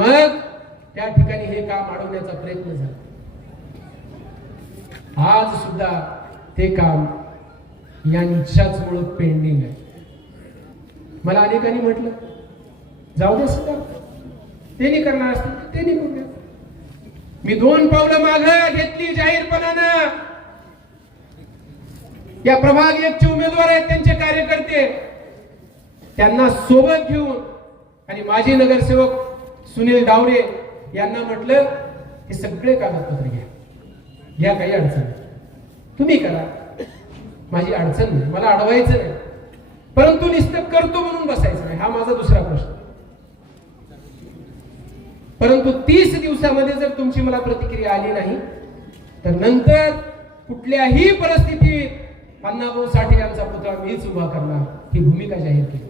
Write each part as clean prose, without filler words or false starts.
मग त्या ठिकाणी हे काम अडवण्याचा प्रयत्न झाला. आज सुद्धा ते काम यांच्याच मुळे पेंडिंग आहे. मला अनेकांनी म्हटलं जाऊ दे सुद्धा, ते नाही करणार असतील ते नाही करू. मी 2 पावलं मागे घेतली जाहीरपणानं. या प्रभाग 1 चे उमेदवार आहेत, त्यांचे कार्यकर्ते, त्यांना सोबत घेऊन आणि माजी नगरसेवक सुनील डावरे यांना म्हटलं हे सगळे कागदपत्र घ्या, काही अडचण तुम्ही करा, माझी अडचण नाही, मला अडवायचं नाही, परंतु नुसतं करतो म्हणून बसायचं नाही, हा माझा दुसरा प्रश्न. परंतु 30 दिवसामध्ये जर तुमची मला प्रतिक्रिया आली नाही तर नंतर कुठल्याही परिस्थितीत अण्णाभाऊ साठे यांचा पुतळा मीच उभा करणार ही भूमिका जाहीर केली.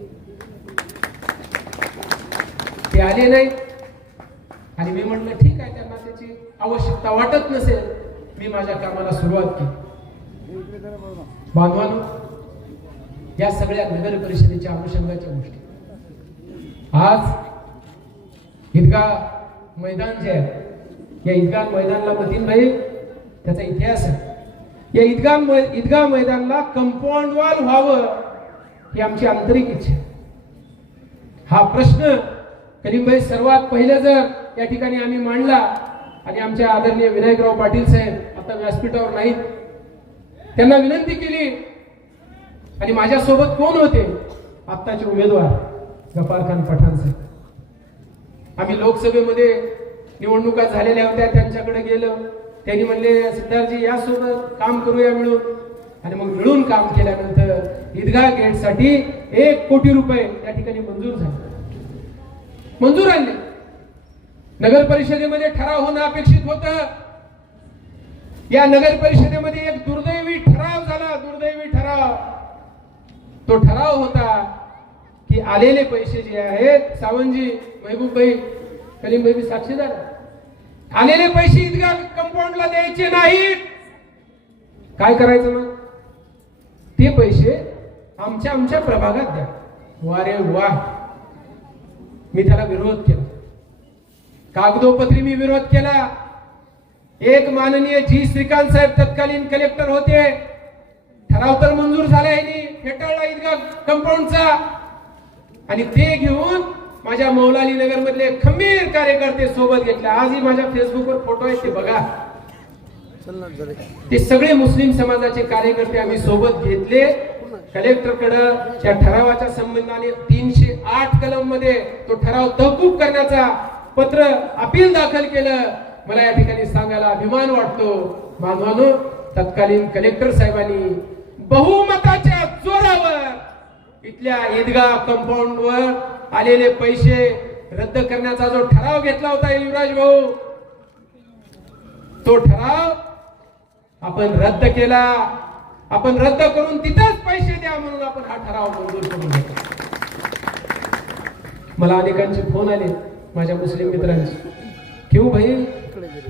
ते आले नाही आणि मी म्हटलं ठीक आहे, त्यांना त्याची आवश्यकता वाटत नसेल, मी माझ्या कामाला सुरुवात केली. बांधवांनो, या सगळ्या नगर परिषदेच्या अनुषंगाच्या गोष्टी. आज ईदगाह मैदान जे आहे, या ईदगाह मैदानला मतीन भाई त्याचा इतिहास आहे. या ईदगाह मैदानला कंपाऊंड वॉल व्हावं ही आमची आंतरिक इच्छा आहे. हा प्रश्न करीमभाई सर्वात पहिले जर या ठिकाणी आम्ही मांडला आणि आमचे आदरणीय विनायकराव पाटील साहेब आता व्यासपीठावर नाहीत, त्यांना विनंती केली आणि माझ्यासोबत कोण होते, आत्ताचे उमेदवार गफार खान पठाण साहेब. आम्ही लोकसभेमध्ये निवडणुका झालेल्या होत्या, त्यांच्याकडे गेलो. त्यांनी म्हणले सिद्धार्थजी यासोबत काम करूया मिळून. आणि मग मिळून काम केल्यानंतर ईदगाह गेटसाठी 1 कोटी रुपये या ठिकाणी मंजूर आणले. नगर परिषदेमध्ये ठराव होणं अपेक्षित होतं. या नगर परिषदेमध्ये एक दुर्दैवी ठराव झाला, दुर्दैवी ठराव. तो ठराव होता की आलेले पैसे जे आहेत, सावंतजी, महबूबभाई, कलीमभाई साक्षीदार, आलेले पैसे ईदगाह कंपाऊंडला द्यायचे नाहीत. काय करायचं मग? ते पैसे आमच्या प्रभागात द्या. वारे वा, मी त्याला विरोध केला, कागदोपत्री मी विरोध केला. एक माननीय जी श्रीकांत साहेब तत्कालीन कलेक्टर होते, ठराव तर मंजूर झाला आहे, फेटाळला ईदगाह कंपाऊंडचा, आणि ते घेऊन माझ्या मौलाली नगर मधले खंबीर कार्यकर्ते सोबत घेतले. आजही माझ्या फेसबुकवर फोटो आहेत, ते बघा. ते सगळे मुस्लिम समाजाचे कार्यकर्ते आम्ही सोबत घेतले. कलेक्टरकडे त्या ठरावाच्या संबंधाने 308 कलम मध्ये तो ठराव तहकूब करण्याचा पत्र अपील दाखल केलं. मला या ठिकाणी सांगायला अभिमान वाटतो बांधवांनो, तत्कालीन कलेक्टर साहेबांनी बहुमताच्या जोरावर इथल्या ईदगाह कंपाऊंडवर आलेले पैसे रद्द करण्याचा जो ठराव घेतला होता युवराज भाऊ, तो ठराव आपण रद्द केला. आपण रद्द करून तिथेच पैसे द्या म्हणून आपण हा ठराव मंजूर करून घेतला. मला अनेकांचे फोन आले माझ्या मुस्लिम मित्रांचे, क्यों भाई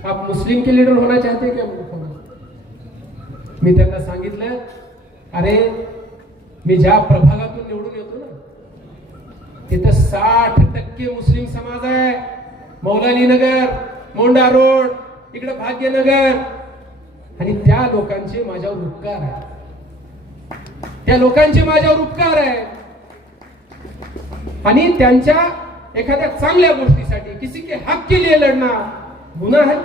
आप मुस्लिम के लीडर होना चाहते हैं क्या? मी त्यांना सांगितलं, अरे मी ज्या प्रभागातून निवडून येतो ना, तिथं 60% मुस्लिम समाज आहे. मौलाली नगर, मोंडा रोड, इकडे भाग्यनगर, आणि त्या लोकांचे माझ्यावर उपकार आहे. त्या लोकांचे माझ्यावर उपकार आहे आणि त्यांच्या एखाद्या चांगल्या गोष्टीसाठी किसी के हक के लिए लढना गुन्हा है.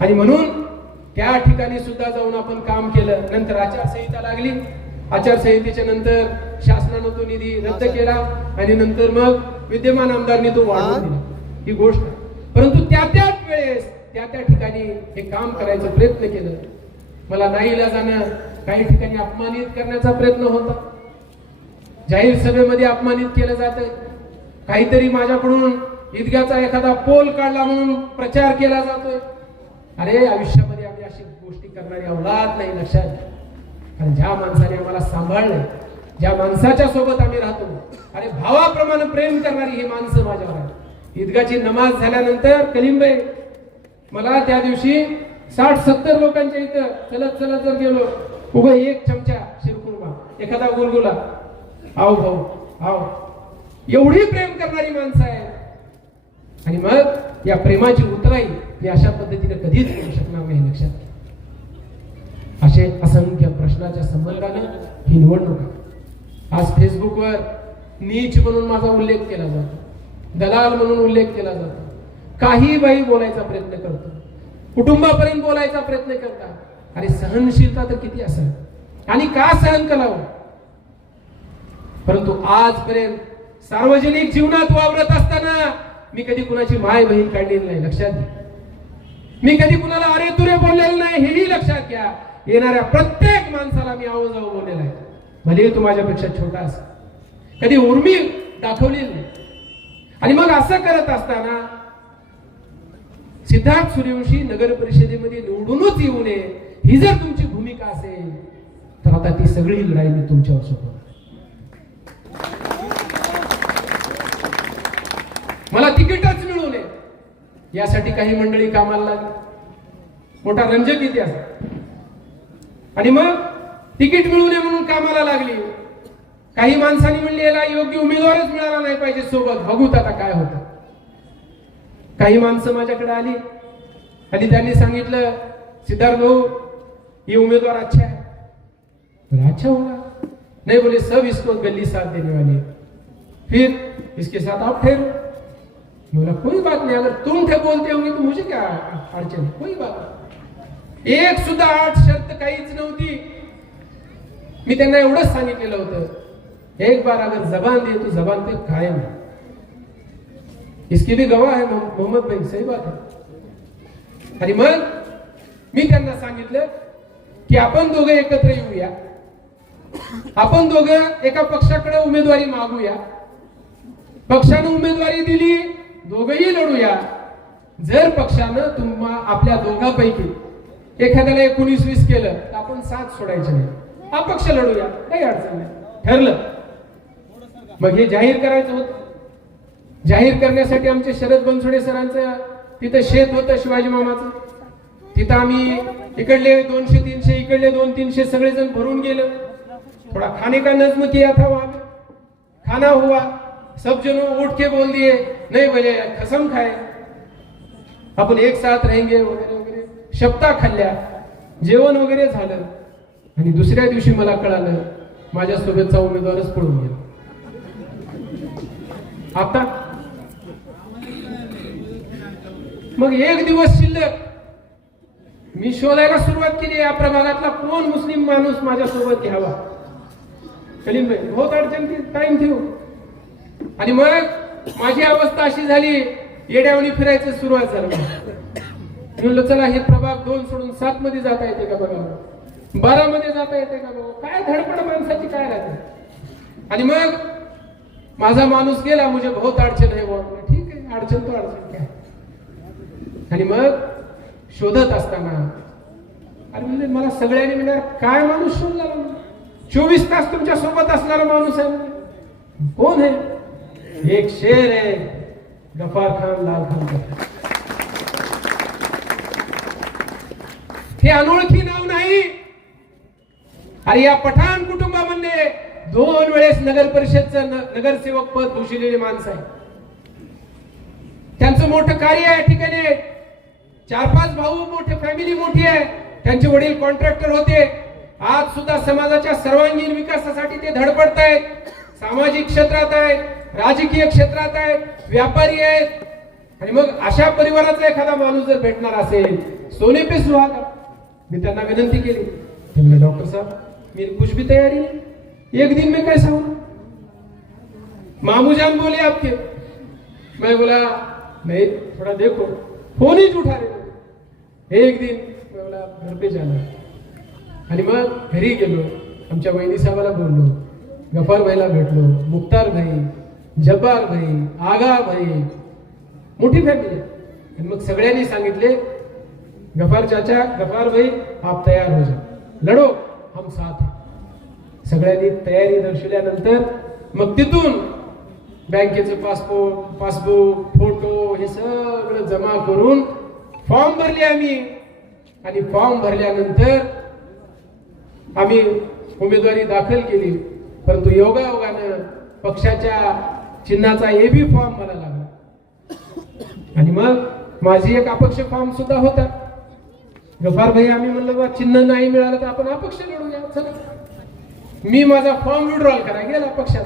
आणि म्हणून त्या ठिकाणी सुद्धा जाऊन आपण काम केलं. नंतर आचारसंहिता लागली. आचारसंहितेच्या नंतर शासनानं तो निधी रद्द केला आणि नंतर मग विद्यमान आमदारांनी तो वाढवून दिला. ही गोष्ट, परंतु त्याच वेळेस त्या ठिकाणी हे काम करायचा प्रयत्न केलं. मला नाईलाजानं काही ठिकाणी अपमानित करण्याचा प्रयत्न होता. जाहीर सभेमध्ये अपमानित केलं जातं. काहीतरी माझ्याकडून ईदगाहचा एखादा पोल काढला म्हणून प्रचार केला जातोय. अरे आयुष्यामध्ये आम्ही अशी गोष्टी करणारी औलाद नाही, लक्षात. कारण ज्या माणसाने आम्हाला सांभाळलं, ज्या माणसाच्या सोबत आम्ही राहतो, अरे भावाप्रमाणे प्रेम करणारी ही माणसं माझ्यावर आहे. ईदगाहची नमाज झाल्यानंतर कलीमभाई, मला त्या दिवशी 60-70 लोकांच्या इथं चलत चलत जर गेलो, उभं एक चमचा शिरकुर्मा, एखादा गुलगुला, आओ भाऊ आओ, एवढी प्रेम करणारी माणसं आहे. आणि मग या प्रेमाची उतराई मी अशा पद्धतीने कधीच करू शकणार नाही लक्षात घ्या. असे असंख्य प्रश्नाच्या संबंधानं ही निवडणूक आहे. आज फेसबुकवर नीच म्हणून माझा उल्लेख केला जातो, दलाल म्हणून उल्लेख केला जातो, काही बाई बोलायचा प्रयत्न करतो, कुटुंबापर्यंत बोलायचा प्रयत्न करतात. अरे सहनशीलता तर किती असेल आणि का सहन करावं. परंतु आजपर्यंत सार्वजनिक जीवनात वावरत असताना मी कधी कुणाची माय बहीण काढलेली नाही लक्षात घ्या. मी कधी कुणाला अरे तुरे बोललेलं नाही हेही लक्षात घ्या. येणाऱ्या प्रत्येक माणसाला मी आहो जाऊ बोललेला आहे, भले तू माझ्यापेक्षा छोटा असेल. कधी उर्मी दाखवलेली नाही. आणि मग असं करत असताना सिद्धार्थ सूर्यवंशी नगर परिषदेमध्ये निवडूनच येऊ नये ही जर तुमची भूमिका असेल तर आता ती सगळी लढाई मी तुमच्यावर सोपवणार. मला तिकीटच मिळू नये यासाठी काही मंडळी कामाला लागली, मोठा रंजक इतिहास. आणि मग तिकीट मिळू नये म्हणून कामाला लागली. काही माणसांनी म्हणले याला योग्य उमेदवारच मिळाला नाही पाहिजे सोबत, बघूत आता काय होतं. काही माणसं माझ्याकडे आली आणि त्यांनी सांगितलं सिद्धार्थ भाऊ ये उम्मीदवार अच्छा है. बोला अच्छा होगा. नहीं बोले सब इसको गली साथ देने वाली है, फिर इसके साथ आप ठहरो. बोला कोई बात नहीं, अगर तुम थे बोलते होंगे तो मुझे क्या अड़चन, कोई बात नहीं. एक सुद्धा आठ शर्त काहीच नव्हती. मी त्यांना एवढंच सांगितलेलं होतं, एक बार अगर जबान दी तो जबान पे कायम है. इसकी भी गवाह है मोहम्मद भाई, सही बात है. आणि मग मी त्यांना सांगितलं की आपण दोघं एकत्र येऊया, आपण दोघं एका पक्षाकडे उमेदवारी मागूया, पक्षाने उमेदवारी दिली, दोघंही लढूया. जर पक्षानं आपल्या दोघांपैकी एखाद्याला 19-20 केलं तर आपण साथ सोडायचे नाही, अपक्ष लढूया, काही अडचण नाही. ठरलं. मग हे जाहीर करायचं होतं. जाहीर करण्यासाठी आमचे शरद बनसोडे सरांचं तिथं शेत होतं शिवाजी मामाचं. तिथं आम्ही इकडले 200-300 इकडले 200-300 सगळेजण भरून गेलो. थोड़ा खाने का नज्म किया था वहां पे, खाना हुआ, सब जनों उठ के बोल दिए नहीं बोले कसम खाए आपण एक साथ रहेंगे वगैरे वगैरे. शब्दा खाल्ल्या, जेवण वगैरे झालं. आणि दुसऱ्या दिवशी मला कळालं माझ्यासोबतचा उमेदवारच पळून गेला. आता मग एक दिवस शिल्लक मी शोधायला सुरुवात केली या प्रभागातला कोण मुस्लिम माणूस माझ्यासोबत घ्यावा. कलीम भाई बहुत अडचण की टाइम ठेवू. आणि मग माझी अवस्था अशी झाली, येड्यावणी फिरायचं सुरुवात झालं. म्हणलं चला हे प्रभाग 2 सोडून 7 मध्ये जाता येते का बघा, 12 मध्ये जाता येते का बघा, काय धडपड माणसाची काय राहते. आणि मग माझा माणूस गेला, मुझे बहुत अडचण आहे. ठीक आहे, अडचण तो अडचण काय. आणि मग शोधत असताना अरे म्हणजे मला सगळ्यांनी म्हणजे काय माणूस शोधला, 24 तास तुमच्या सोबत असणारा माणूस आहे. कोण आहे. एक शेर आहे गफार खान लाल खान. हे अनोळखी नाव नाही. अरे या पठाण कुटुंबामध्ये 2 वेळेस नगर परिषदचं नगरसेवक पद भूषिलेले माणसं आहे. त्यांचं मोठं कार्य या ठिकाणी. 4-5 भाऊ, मोठे फॅमिली मोठी आहे. त्यांचे वडील कॉन्ट्रॅक्टर होते. आज सुद्धा समाजाच्या सर्वांगीण विकासासाठी ते धडपडत आहेत. सामाजिक क्षेत्रात आहेत, राजकीय क्षेत्रात आहेत, व्यापारी आहेत. आणि मग अशा परिवाराचा एखादा माणूस जर भेटणार असेल सोने पे सुहागा. मी त्यांना विनंती केली, डॉक्टर साहब मेरी कुछ भी तैयारी नहीं, एक दिन में कैसा होगा. मामू जान बोले आपके. मैं बोला नहीं थोड़ा देखो, फोन ही उठा रहे. एक दिन मैं बोला घर पे जाना. आणि मग घरी गेलो, आमच्या वहिनी साहेबाला बोललो, गफार भाईला भेटलो, मुख्तार भाई, जब्बार भाई, आगा भाई, मोठी फॅमिली. आणि मग सगळ्यांनी सांगितले गफार चाचा, गफार भाई आप तयार हो जाओ, लढो, हम साथ हैं. सगळ्यांनी तयारी दर्शवल्यानंतर मग तिथून बँकेचं पासबुक, फोटो हे सगळं जमा करून फॉर्म भरले आम्ही. आणि फॉर्म भरल्यानंतर आम्ही उमेदवारी दाखल केली. परंतु योगायोगानं पक्षाच्या चिन्हाचा एबी फॉर्म मला लागला. आणि मग माझी एक अपक्ष फॉर्म सुद्धा होता. गफार भाई आम्ही म्हणलं बा चिन्ह नाही मिळालं तर आपण अपक्ष लढूया. चला मी माझा फॉर्म विड्रॉल करायला गेला पक्षात.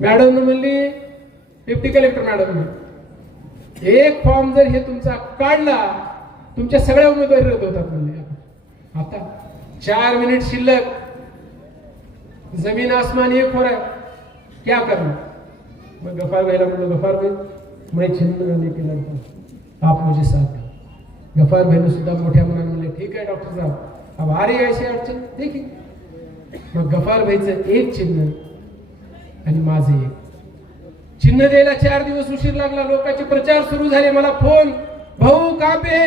मॅडम म्हणली डिप्टी कलेक्टर मॅडम एक फॉर्म जर हे तुमचा काढला तुमच्या सगळ्या उमेदवारी रद्द होतात म्हणले. आता 4 मिनिट शिल्लक, जमीन आसमान एक हो रहा है, क्या करना. मैं गफार भाई म्हणलो गफार भाई मैं चिन्ह लेके लड़ता हूं, आप मुझे साथ दो. गफार भाई ने सुद्धा मोठ्या मनाने म्हणले ठीक आहे डॉक्टर साहब, अब आ रही है ऐसी अडचण देखिए. मग गफार भाईचं एक चिन्ह आणि माझे एक चिन्ह द्यायला 4 दिवस उशीर लागला. लोकांचे प्रचार सुरू झाले. मला फोन, भाऊ कहाँ पे,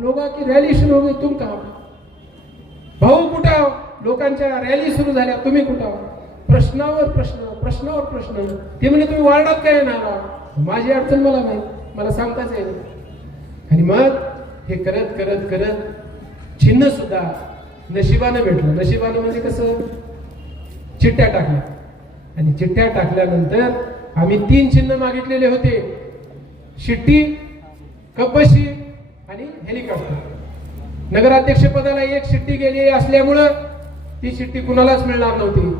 लोगों की रॅली सुरू हो गई, तुम कहाँ, भाऊ कुठं आहो, लोकांच्या रॅली सुरू झाल्या, तुम्ही कुठं आहो. प्रश्नावर प्रश्न, प्रश्नावर प्रश्न. ते म्हणे तुम्ही वार्डात काय येणार. माझी अडचण मला नाही, मला सांगताच येईल. आणि मग हे करत करत करत चिन्ह सुद्धा नशिबानं भेटलं. नशिबानं म्हणजे कसं, चिठ्ठ्या टाकल्या. आणि चिठ्ठ्या टाकल्यानंतर आम्ही 3 चिन्ह मागितलेले होते, शिट्टी, कपशी आणि हेलिकॉप्टर. नगराध्यक्ष पदाला एक शिट्टी गेली असल्यामुळं ती शिट्टी कुणालाच मिळणार नव्हती.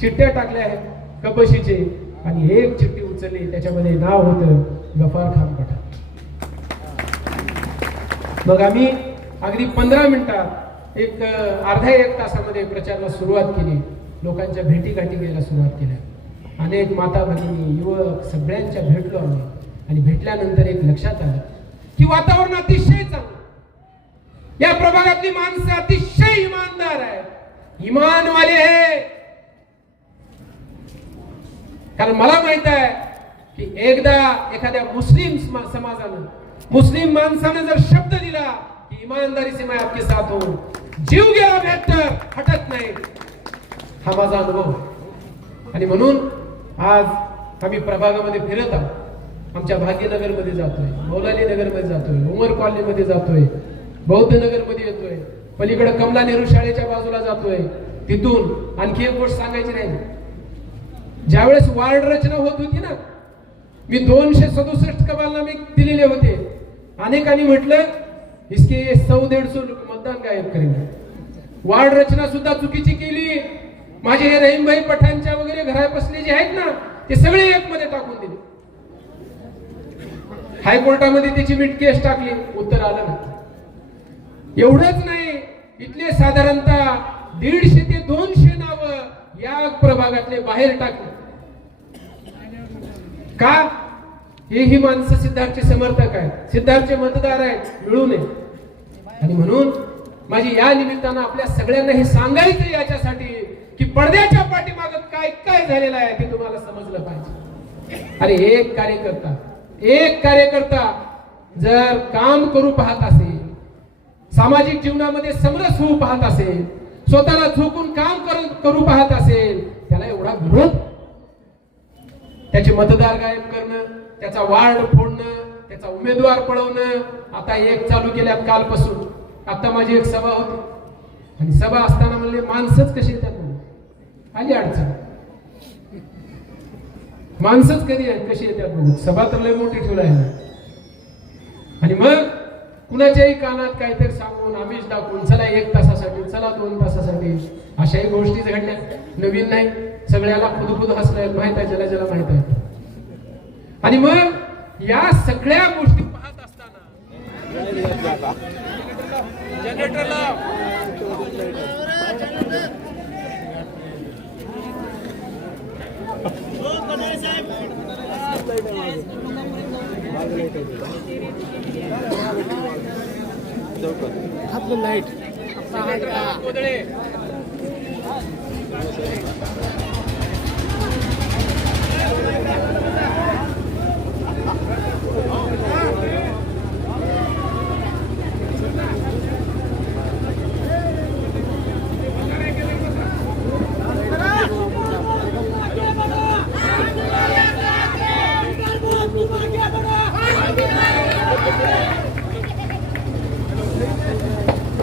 चिठ्ठ्या टाकल्या आहेत कपशीचे आणि एक चिठ्ठी उचलली, त्याच्यामध्ये नाव होतं गफार खान पठाण. मग आम्ही अगदी 15 मिनिटात एक अर्ध्या 1 तासामध्ये प्रचाराला सुरुवात केली. लोकांच्या भेटीगाठी घ्यायला सुरुवात केल्या. अनेक माता भगिनी, युवक सगळ्यांच्या भेटलो आम्ही. आणि भेटल्यानंतर एक लक्षात आलं की वातावरण अतिशय चांगलं. या प्रभागातली माणसं अतिशय इमानदार आहेत, ईमान वाले है. कारण मला माहित आहे की एकदा एखाद्या मुस्लिम समाजानं, मुस्लिम माणसानं जर शब्द दिला की ईमानदारी से मैं आपके साथ हूं, जीव गेला बेहतर हटत नाही, हा माझा अनुभव. आणि म्हणून आज आम्ही प्रभागामध्ये फिरत आहोत. आमच्या भाग्यनगर मध्ये जातोय, मौलाली नगर मध्ये जातोय, उमर कॉलनी मध्ये जातोय, बौद्ध नगर मध्ये येतोय, पलीकडे कमला नेहरू शाळेच्या बाजूला जातोय. तिथून आणखी एक गोष्ट सांगायची राहील. ज्यावेळेस वार्ड रचना होत होती ना, मी 267 कबालनामे दिलेले होते. अनेकांनी म्हटलं इसके 100-150 मतदान गायब करेंगे. वार्ड रचना सुद्धा चुकीची केली. माझे हे रहीमभाई पठाणच्या वगैरे घरा बसले जे आहेत ना, ते सगळे एक मध्ये टाकून दिले. हायकोर्टामध्ये त्याची मिट केस टाकली, उत्तर आलं नाही. एवढंच नाही, इथले साधारणतः 150 ते 200 नाव या प्रभागातले बाहेर टाकले. का, ही माणसं सिद्धार्थचे समर्थक आहेत, सिद्धार्थचे मतदार आहेत, मिळू नये. आणि म्हणून माझी या निमित्तानं आपल्या सगळ्यांना हे सांगायचं याच्यासाठी की पडद्याच्या पाठीमागं काय काय झालेलं आहे ते तुम्हाला समजलं पाहिजे. अरे एक कार्यकर्ता जर काम करू पाहत असेल, सामाजिक जीवनामध्ये समरस होऊ पाहत असेल, स्वतःला झोकून काम करू पाहत असेल, त्याला एवढा विरोध, त्याचे मतदार गायब करणं, त्याचा वार्ड फोडणं, त्याचा उमेदवार पळवणं. आता एक चालू केल्यात कालपासून. आता माझी एक सभा होती आणि सभा असताना म्हणले माणसंच कशी येतात, आली अडचण, माणसंच कधी कशी येतात. सभा तर लय मोठी ठेवली आहे. आणि मग कुणाच्याही कानात काहीतरी सांगून, आमिष दाखवून, चला 1 तासासाठी, चला 2 तासासाठी, अशाही गोष्टी घडल्या. नवीन नाही, सगळ्याला खुद हसलाय, माहित आहे, ज्याला माहित आहे. आणि मग या सगळ्या गोष्टी पाहत असताना लाईट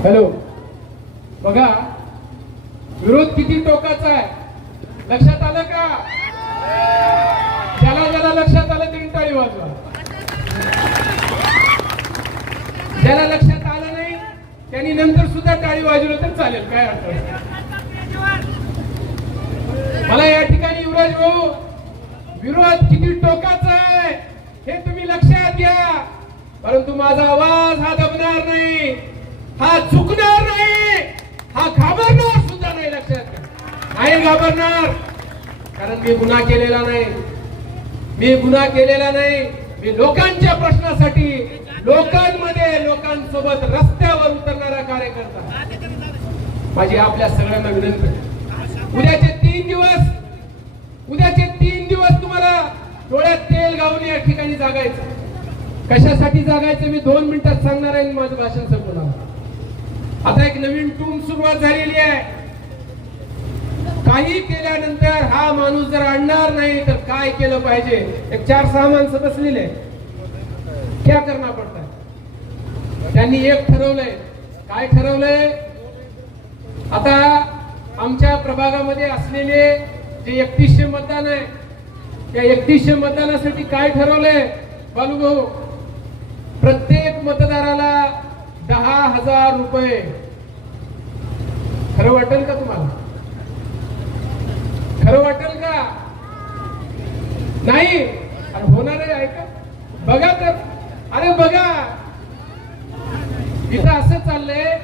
हॅलो, बघा विरोध किती टोकाचा आहे, लक्षात आलं का? ज्याला लक्षात आलं तरी टाळी वाजवा. ज्याला लक्षात आलं नाही त्यांनी नंतर सुद्धा टाळी वाजवलं तर चालेल, काय अडचण. मला या ठिकाणी युवराज भाऊ विरोध किती टोकाचा आहे हे तुम्ही लक्षात घ्या. परंतु माझा आवाज हा दबणार नाही, हा चुकणार नाही, हा घाबरणार सुद्धा नाही. लक्षात घ्या, नाही घाबरणार. कारण मी गुन्हा केलेला नाही, मी गुन्हा केलेला नाही. मी लोकांच्या प्रश्नासाठी लोकांमध्ये लोकांसोबत रस्त्यावर उतरणारा कार्यकर्ता. माझी आपल्या सगळ्यांना विनंती, उद्याचे 3 दिवस तुम्हाला डोळ्यात तेल घालून या ठिकाणी जागायचं. कशासाठी जागायचं मी 2 मिनिटात सांगणार आहे. माझं भाषण संपवलं. आता एक नवीन टूम सुरुवात झालेली आहे. काही केल्यानंतर हा माणूस जर आणणार नाही तर काय केलं पाहिजे. एक 4-6 माणसं बसलेले, क्या करना पडता. त्यांनी एक ठरवलंय. काय ठरवलंय? आता आमच्या प्रभागामध्ये असलेले जे 3100 मतदान आहे, त्या 3100 मतदानासाठी काय ठरवलंय बालू भाऊ? प्रत्येक मतदाराला 10,000 रुपये. खरं वाटेल का तुम्हाला? खरं वाटेल का? नाही. अरे होणार आहे, ऐका, बघा तर. अरे बघा, इथं असं चाललंय,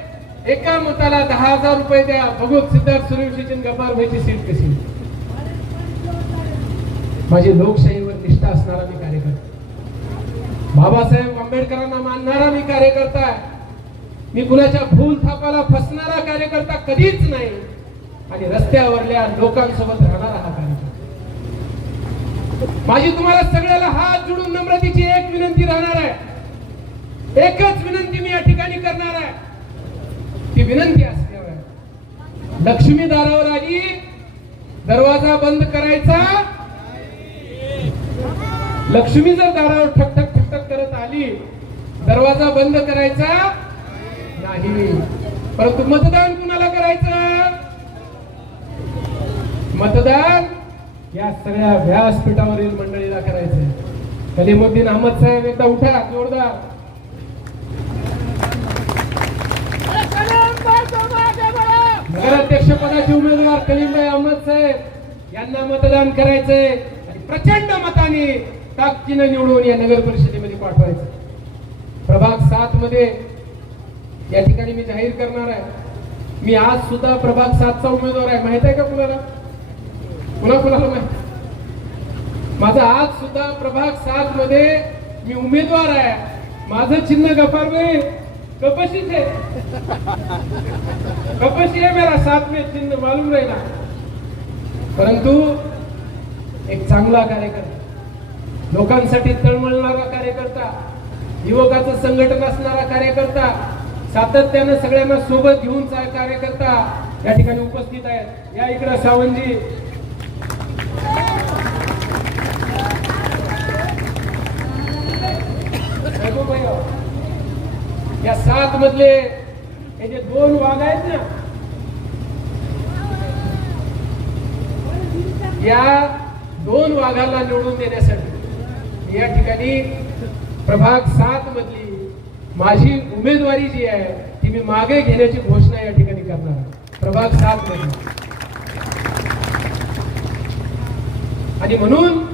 एका मताला 10,000 रुपये द्या. बघू सिद्धार्थ सूर्यवंशी गब्बार भाईची सीट कशी. माझी लोकशाहीवर निष्ठा असणारा मी कार्यकर्ता, बाबासाहेब आंबेडकरांना मानणारा मी कार्यकर्ता. मी कुणाच्या भूल थापाला फसणारा कार्यकर्ता कधीच नाही. आणि रस्त्यावरल्या लोकांसोबत राहणारा हा कार्यकर्ता. माझी तुम्हाला सगळ्याला हात जोडून नम्रतेची एक विनंती राहणार आहे. एकच विनंती मी या ठिकाणी करणार आहे. ती विनंती असल्यावर, लक्ष्मी दारावर आली, दरवाजा बंद करायचा. लक्ष्मी जर दारावर ठकठक ठकठक करत आली, दरवाजा बंद करायचा नाही. परंतु मतदान कुणाला करायचं? मतदान या सगळ्या व्यासपीठावरील मंडळीला करायचं. कलीमुद्दीन अहमद साहेब एकदा उठा, जोरदार. नगराध्यक्ष पदाचे उमेदवार कलीमभाई अहमद साहेब यांना मतदान करायचंय आणि प्रचंड मताने ताकदीने निवडून या नगर परिषदेमध्ये पाठवायचं. प्रभाग 7 मध्ये या ठिकाणी मी जाहीर करणार आहे. मी आज सुद्धा प्रभाग 7चा उमेदवार आहे. माहित आहे का कुणाला? कुणाला माहित? माझा आज सुद्धा प्रभाग 7 मध्ये मी उमेदवार आहे. माझं चिन्ह गफार भाई कपाशीच है. कपाशी है मेरा 7 में चिन्ह, मालूम रहेगा. परंतु एक चांगला कार्यकर्ता, लोकांसाठी तळमळणारा कार्यकर्ता, युवकाचं संघटन असणारा कार्यकर्ता, सातत्यानं सगळ्यांना सोबत घेऊन कार्यकर्ता या ठिकाणी उपस्थित आहेत. या इकडे सावंतजी, या 7 मधले हे जे 2 वाघ आहेत ना, या 2 वाघाला निवडून देण्यासाठी या ठिकाणी प्रभाग 7 मधली माझी उमेदवारी जी आहे ती मी मागे घेण्याची घोषणा या ठिकाणी करणार आहे. प्रभाग 7 मध्ये. आणि म्हणून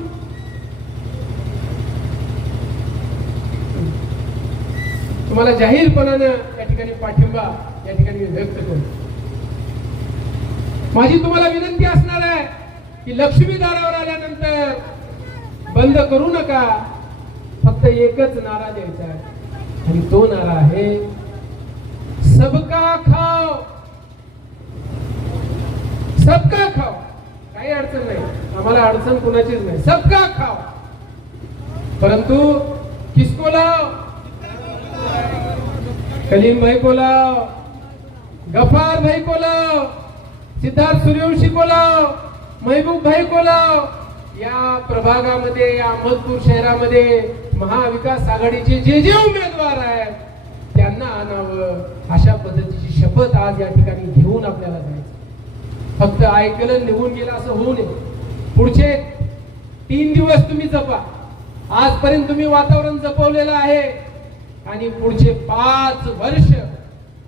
तुम्हाला जाहीरपणानं या ठिकाणी पाठिंबा या ठिकाणी व्यक्त करतो. माझी तुम्हाला विनंती असणार आहे की लक्ष्मी दारावर आल्यानंतर बंद करू नका. फक्त एकच नारा द्यायचा आहे आणि तो नारा आहे सबका खाओ. सबका खाओ. काही अडचण नाही, आम्हाला अडचण कुणाचीच नाही. सबका खाओ. परंतु किसको लाओ? कलीम भाई को लाओ, गफार भाई को लाओ, सिद्धार्थ सूर्यवंशी को लाओ, महबूब भाई को लाओ. या प्रभागामध्ये, या अहमदपूर शहरामध्ये महाविकास आघाडीचे जे उमेदवार आहेत त्यांना आणावं, अशा पद्धतीची शपथ आज या ठिकाणी घेऊन आपल्याला जायचं. फक्त ऐकलं निघून गेलं असं होऊ नये. पुढचे 3 दिवस तुम्ही जपा. आजपर्यंत तुम्ही वातावरण जपवलेलं आहे. आणि पुढचे 5 वर्ष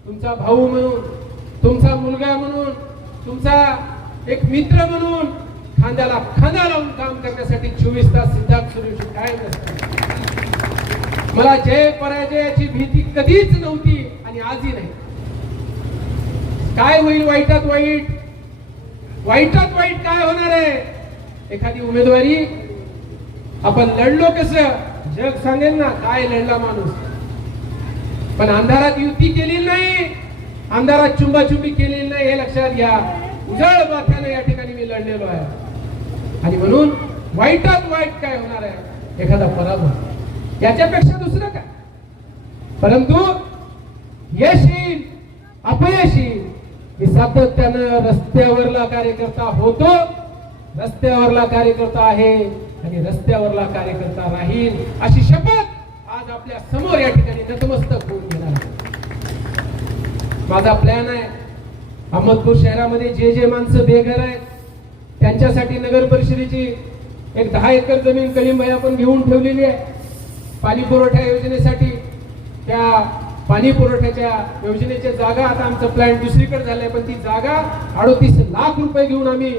तुमचा भाऊ म्हणून, तुमचा मुलगा म्हणून, तुमचा एक मित्र म्हणून खांद्याला खांदा लावून काम करण्यासाठी 24 तास सिद्धार्थ सूर्यवंशी कायम असतात. मला जय पराजयाची भीती कधीच नव्हती आणि आजही नाही. काय होईल वाईटात वाईट, वाईटात वाईट काय होणार आहे? एखादी उमेदवारी आपण लढलो कसं, जग सांगेल ना काय लढला माणूस. पण अंधारात युती केली नाही, अंधारात चुंबाचुंबी केलेली नाही, हे लक्षात घ्या. उजळ माथ्याने या ठिकाणी मी लढलेलो आहे. आणि म्हणून वाईटात वाईट काय होणार आहे? एखादा पराभव, याच्यापेक्षा दुसरं काय. परंतु यश येईल, अपयश येईल, मी सातत्यानं रस्त्यावरला कार्यकर्ता होतो, रस्त्यावरला कार्यकर्ता आहे आणि रस्त्यावरला कार्यकर्ता राहील, अशी शपथ आज आपल्या समोर या ठिकाणी नतमस्तक होऊन घेणार आहे. माझा प्लॅन आहे, अहमदपूर शहरामध्ये जे माणसं बेघर आहेत त्यांच्यासाठी नगर परिषदेची एक 10 एकर जमीन कलीमभाई आपण घेऊन ठेवलेली आहे. पाणी पुरवठा योजनेसाठी त्या पाणी पुरवठ्याच्या योजनेच्या जागा, आता आमचं प्लॅन दुसरीकडे झालंय, पण ती जागा 38 लाख रुपये घेऊन आम्ही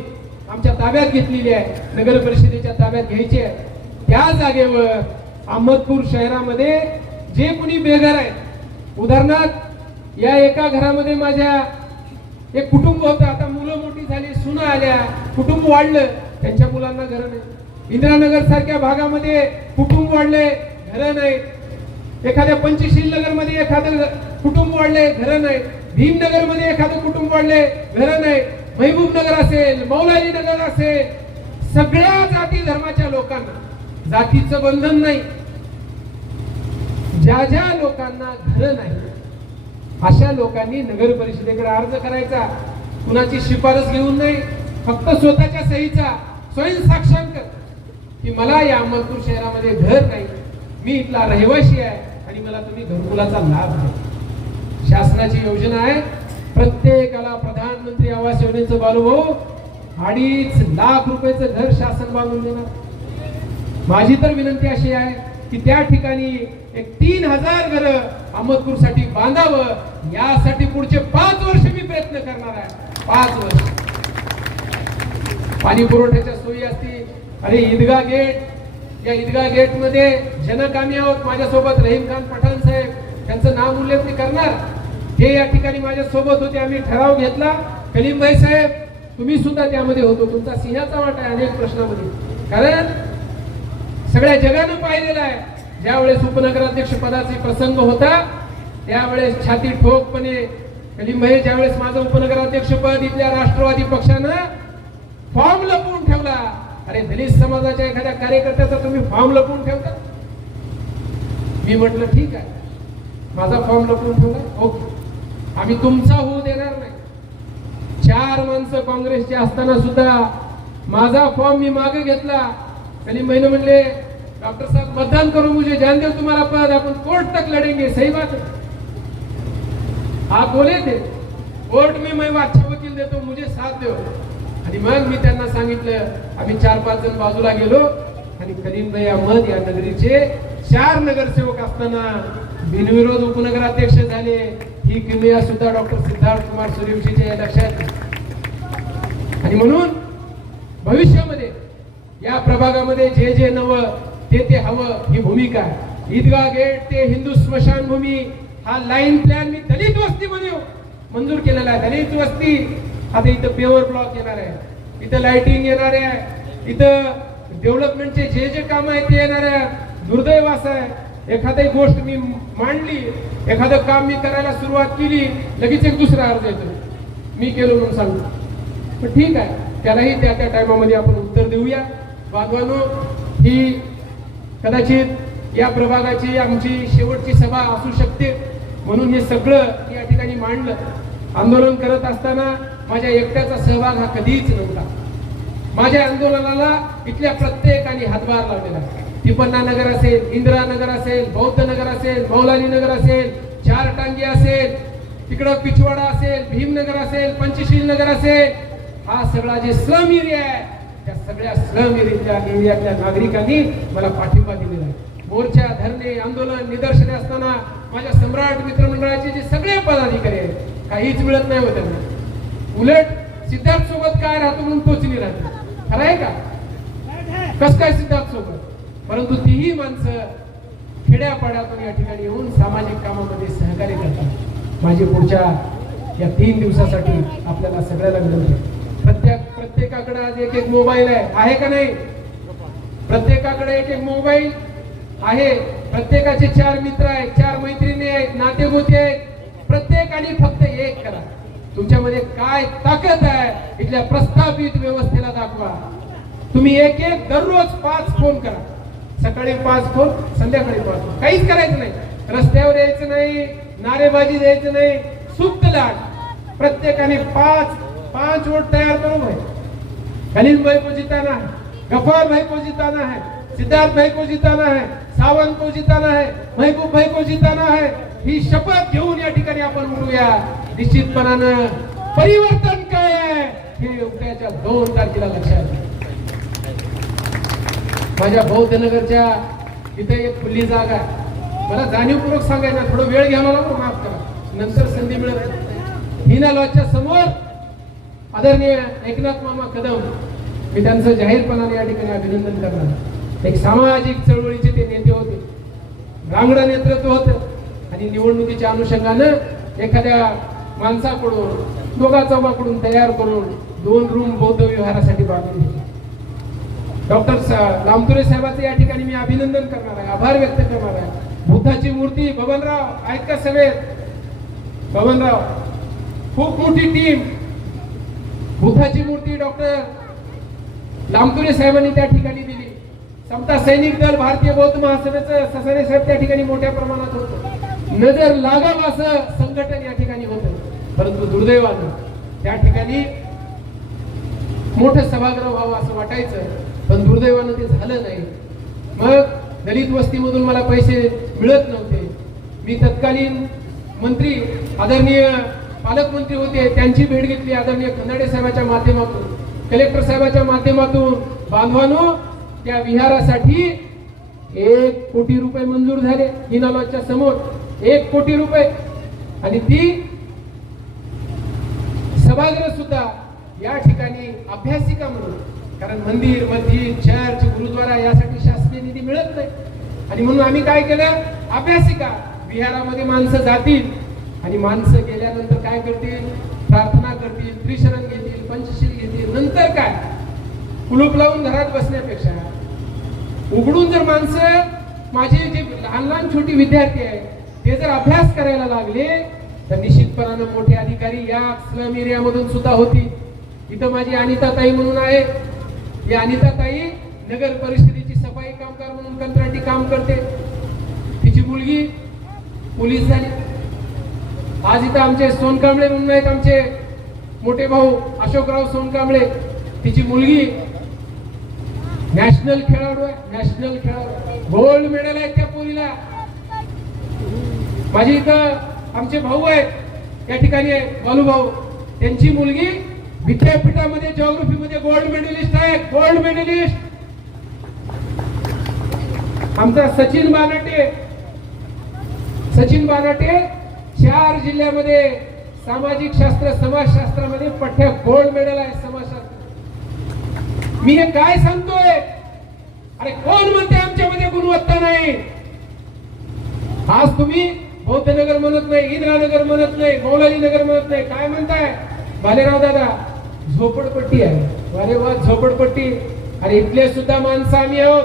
आमच्या ताब्यात घेतलेली आहे, नगर परिषदेच्या ताब्यात घ्यायची आहे. त्या जागेवर अहमदपूर शहरामध्ये जे कोणी बेघर आहेत, उदाहरणार्थ या एका घरामध्ये माझ्या एक कुटुंब होतं, आता मुलं मोठी झाली, सुना आल्या, कुटुंब वाढलं, त्यांच्या मुलांना घर नाही. इंदिरानगर सारख्या भागामध्ये कुटुंब वाढले, घर नाही. एखाद्या पंचशील नगर मध्ये एखादं कुटुंब वाढले, घर नाही. भीमनगर मध्ये एखादं कुटुंब वाढले, घर नाही. महबूब नगर असेल, मौलाली नगर असेल, सगळ्या जाती धर्माच्या लोकांना जातीचं बंधन नाही. ज्या ज्या लोकांना घर नाही अशा लोकांनी नगर परिषदेकडे अर्ज करायचा. कुणाची शिफारस घेऊन नाही, फक्त स्वतःच्या सहीचा स्वयं साक्षांकन की मला या अहमदपूर शहरामध्ये घर नाही, मी इथला रहिवासी आहे आणि मला तुम्ही घरकुलाचा लाभ द्या. शासनाची योजना आहे, प्रत्येकाला प्रधानमंत्री आवास योजनेचं बालूभाऊ 2.5 लाख रुपयाचं घर शासन बांधून देणार. माझी तर विनंती अशी आहे की त्या ठिकाणी एक 3000 घर अहमदपूर साठी बांधावं. यासाठी पुढचे 5 वर्ष मी प्रयत्न करणार आहे. 5 वर्ष पाणी पुरवठ्याच्या सोयी असतील. अरे ईदगाह गेट, या ईदगाह गेट मध्ये जनकामी आहोत. माझ्यासोबत रहीम खान पठाण साहेब, त्यांचं नाव उल्लेख मी करणार, हे या ठिकाणी माझ्या सोबत होते. आम्ही ठराव घेतला. कलीमभाई साहेब तुम्ही सुद्धा त्यामध्ये होतो. तुमचा सिंहाचा वाटा आहे अनेक प्रश्नामध्ये, कारण सगळ्या जगानं पाहिलेलं आहे. ज्यावेळेस उपनगराध्यक्ष पदाचे प्रसंग होता त्यावेळेस छाती ठोकपणे कलीमभाई, ज्यावेळेस माझं उपनगराध्यक्ष पद इथल्या राष्ट्रवादी पक्षानं फॉर्म लपवून ठेवला. अरे दलित समाजाच्या एखाद्या कार्यकर्त्याचा तुम्ही फॉर्म लपवून ठेवता? मी म्हटलं ठीक आहे, माझा फॉर्म लपवून ठेवला, ओके, आम्ही तुमचा होऊ देणार नाही. 4 माणसं काँग्रेसचे असताना सुद्धा माझा फॉर्म मी मागे घेतला. कलीमभाईने म्हणले डॉक्टर साहब मतदान करो मुझे, जान दो तुम्हारा पद, अपन कोर्ट तक लड़ेंगे. सही बात है, आप बोले थे कोर्ट में मैं अच्छा वकील देतो, मुझे साथ दो. आणि मग मी त्यांना सांगितलं, आम्ही 4-5 जण बाजूला गेलो आणि कलीमभाई अहमद या नगरीचे 4 नगरसेवक असताना बिनविरोध उपनगराध्यक्ष झाले. ही किमया सुद्धा डॉक्टर सिद्धार्थ कुमार सूर्यवंशीच्या लक्षात. आणि म्हणून भविष्यामध्ये या प्रभागामध्ये जे नवं ते हवं, ही भूमिका आहे. ईदगाह गेट ते हिंदू स्मशानभूमी हा लाईन प्लॅन मी दलित वस्तीमध्ये मंजूर केलेला आहे. दलित वस्ती आता इथं पेवर ब्लॉक येणार आहे, इथं लाइटिंग येणार आहे, इथं डेव्हलपमेंटचे जे काम आहे ते येणार आहे. दुर्दैव असं आहे, एखादी गोष्ट मी मांडली, एखादं काम मी करायला सुरुवात केली, लगेच एक दुसरा अर्ज येतो, मी केलो म्हणून सांगतो. पण ठीक आहे, त्यालाही त्या टायमामध्ये आपण उत्तर देऊया. बांधवांनो, ही कदाचित या प्रभागाची आमची शेवटची सभा असू शकते, म्हणून हे सगळं या ठिकाणी मांडलं. आंदोलन करत असताना माझ्या एकट्याचा सहभाग हा कधीच नव्हता. माझ्या आंदोलनाला इथल्या प्रत्येकाने हातभार लावलेला. तिपन्ना नगर असेल, इंदिरा नगर असेल, बौद्ध नगर असेल, मौलाली नगर असेल, 4 टांगी असेल, तिकडं पिछवाडा असेल, भीमनगर असेल, पंचशील नगर असेल, हा सगळा जे स्लम एरिया आहे त्या सगळ्या स्लम एरियातल्या नागरिकांनी मला पाठिंबा दिलेला आहे. मोर्चा, धरणे, आंदोलन, निदर्शने असताना माझ्या सम्राट मित्रमंडळाचे जे सगळे पदाधिकारी आहेत काहीच मिळत नाही हो त्यांना. उलट सिद्धार्थ सोबत काय राहतो म्हणून टोचणी राहते. खरं आहे का? कस काय सिद्धार्थ सोबत? परंतु तीही माणसं खेड्यापाड्यातून या ठिकाणी येऊन सामाजिक कामामध्ये सहकार्य करतात. माझी पुढच्या या 3 दिवसासाठी आपल्याला सगळ्याला विनंती आहे, प्रत्येकाकडे आज एक एक मोबाईल आहे का नाही? प्रत्येकाकडे एक एक मोबाईल आहे. प्रत्येकाचे 4 मित्र आहेत, 4 मैत्रिणी आहेत, नातेगोते आहेत. प्रत्येकाने फक्त एक करा. तुमच्यामध्ये काय ताकद आहे इथल्या प्रस्थापित व्यवस्थेला दाखवा. तुम्ही एक एक दररोज 5 फोन करा. सकाळी 5 फोन, संध्याकाळी 5 फोन. काहीच करायचं नाही. रस्त्यावर यायचं नाही, नारेबाजी द्यायचं नाही. सुप्त लाट प्रत्येकाने 5 वोट तयार करो भाई. खलील भाई को जिताना है, गफार भाई को जिताना है, सिद्धार्थ भाई को जिताना है, सावंत को जिताना है, महबूब भाई को जिताना है. ही शपथ घेऊन या ठिकाणी आपण उठूया. निश्चितपणानं परिवर्तन काय आहे हे उद्याच्या 2 तारखेला लक्षात घ्या. माझ्या बौद्धनगरच्या इथे एक खुली जागा आहे. मला जाणीवपूर्वक सांगायचं, थोडं वेळ घ्यावा लागतो, माफ करा, नंतर संधी मिळत. हिना लॉजच्या समोर आदरणीय एकनाथ मामा कदम, मी त्यांचं जाहीरपणाने या ठिकाणी अभिनंदन करणार. एक सामाजिक चळवळीचे ते नेते होते, रांगडं नेतृत्व होतं आणि निवडणुकीच्या अनुषंगानं एखाद्या माणसाकडून दोघा चौघाकडून तयार करून 2 रूम बौद्ध विहारासाठी बांधून घेतले. डॉक्टर लामतुरे साहेबांचे या ठिकाणी मी अभिनंदन करणार आहे, आभार व्यक्त करणार आहे. बुद्धाची मूर्ती बबनराव आहेत का सगळे? बबनराव, खूप मोठी टीम. बुद्धाची मूर्ती डॉक्टर लामतुरे साहेबांनी त्या ठिकाणी दिली. समता सैनिक दल, भारतीय बौद्ध महासभेचं ससाने साहेब त्या ठिकाणी मोठ्या प्रमाणात होतं. नजर लागावं असं संघटन या ठिकाणी होतं. परंतु दुर्दैवानं त्या ठिकाणी मोठं सभागृह व्हावं असं वाटायचं, पण दुर्दैवानं ते झालं नाही. मग दलित वस्तीमधून मला पैसे मिळत नव्हते. मी तत्कालीन मंत्री आदरणीय पालकमंत्री होते, त्यांची भेट घेतली आदरणीय खंदाडे साहेबांच्या माध्यमातून, कलेक्टर साहेबांच्या माध्यमातून. बांधवानो, त्या विहारासाठी 1 कोटी रुपये मंजूर झाले. हिना लॉजच्या समोर 1 कोटी रुपये. आणि ती सभागृह सुद्धा या ठिकाणी अभ्यासिका म्हणून, कारण मंदिर, मस्जिद, चर्च, गुरुद्वारा यासाठी शासकीय निधी मिळत नाही. आणि म्हणून आम्ही काय केलं, अभ्यासिका विहारामध्ये माणसं जातील आणि माणसं गेल्यानंतर काय करतील, प्रार्थना करतील, त्रिशरण घेतील, पंचशील घेतील. नंतर काय, कुलूप लावून घरात बसण्यापेक्षा उघडून जर माणसं, माझे जे लहान लहान छोटी विद्यार्थी आहेत ते जर अभ्यास करायला लागले तर निश्चितपणानं मोठे अधिकारी या स्लम एरियामधून सुद्धा होती. इथं माझी अनिता ताई म्हणून आहे. या अनिता ताई नगर परिषदेची सफाई कामगार म्हणून कंत्राटी काम करते. तिची मुलगी पोलीस झाली. आज इथं आमचे सोनकांबळे म्हणून आहेत, आमचे मोठे भाऊ अशोकराव सोनकांबळे. तिची मुलगी नॅशनल खेळाडू आहे, नॅशनल खेळाडू, गोल्ड मेडल आहे त्या पोरीला. माझी इथं आमचे भाऊ आहेत या ठिकाणी आहे, बालू भाऊ, त्यांची मुलगी विद्यापीठामध्ये जिओग्राफीमध्ये गोल्ड मेडलिस्ट आहे, गोल्ड मेडलिस्ट. आमचा सचिन बानाटे 4 जिल्ह्यामध्ये सामाजिक शास्त्र, समाजशास्त्रामध्ये पठ्य गोल्ड मेडल आहे समाजशास्त्र. मी हे काय सांगतोय? अरे कोण म्हणते आमच्यामध्ये गुणवत्ता नाही? आज तुम्ही बौद्धनगर म्हणत नाही, इंदिरानगर म्हणत नाही, मौलाली नगर म्हणत नाही, काय म्हणताय? भालेराव दादा, झोपडपट्टी आहे. अरे वा, झोपडपट्टी. अरे इथले सुद्धा माणसं आम्ही आहोत.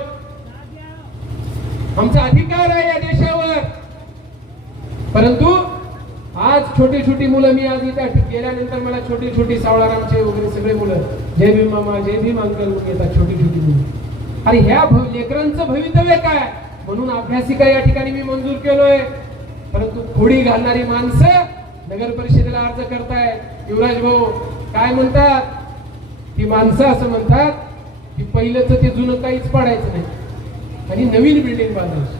आमचा अधिकार आहे या देशावर. परंतु आज छोटी छोटी मुलं, मी आज इथे गेल्यानंतर मला छोटी छोटी सावळारामचे वगैरे सगळे मुलं जय भीम मामा, जय भीम अंकल येतात, छोटी छोटी मुलं. अरे ह्या लेकरांचं भवितव्य काय म्हणून अभ्यासिका या ठिकाणी मी मंजूर केलोय. परंतु खोडी घालणारी माणसं नगर परिषदेला अर्ज करताय. युवराज भाऊ काय म्हणतात, ती माणसं असं म्हणतात की पहिलंच ते जुनं काहीच पाडायचं नाही आणि नवीन बिल्डिंग बांधायची.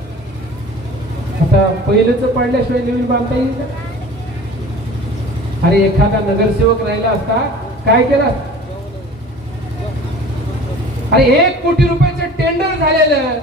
आता पहिलंच पाडल्याशिवाय नवीन बांधता येईल का? अरे एखादा नगरसेवक राहिला असता काय केला? अरे 1 कोटी रुपयाचं टेंडर झालेलं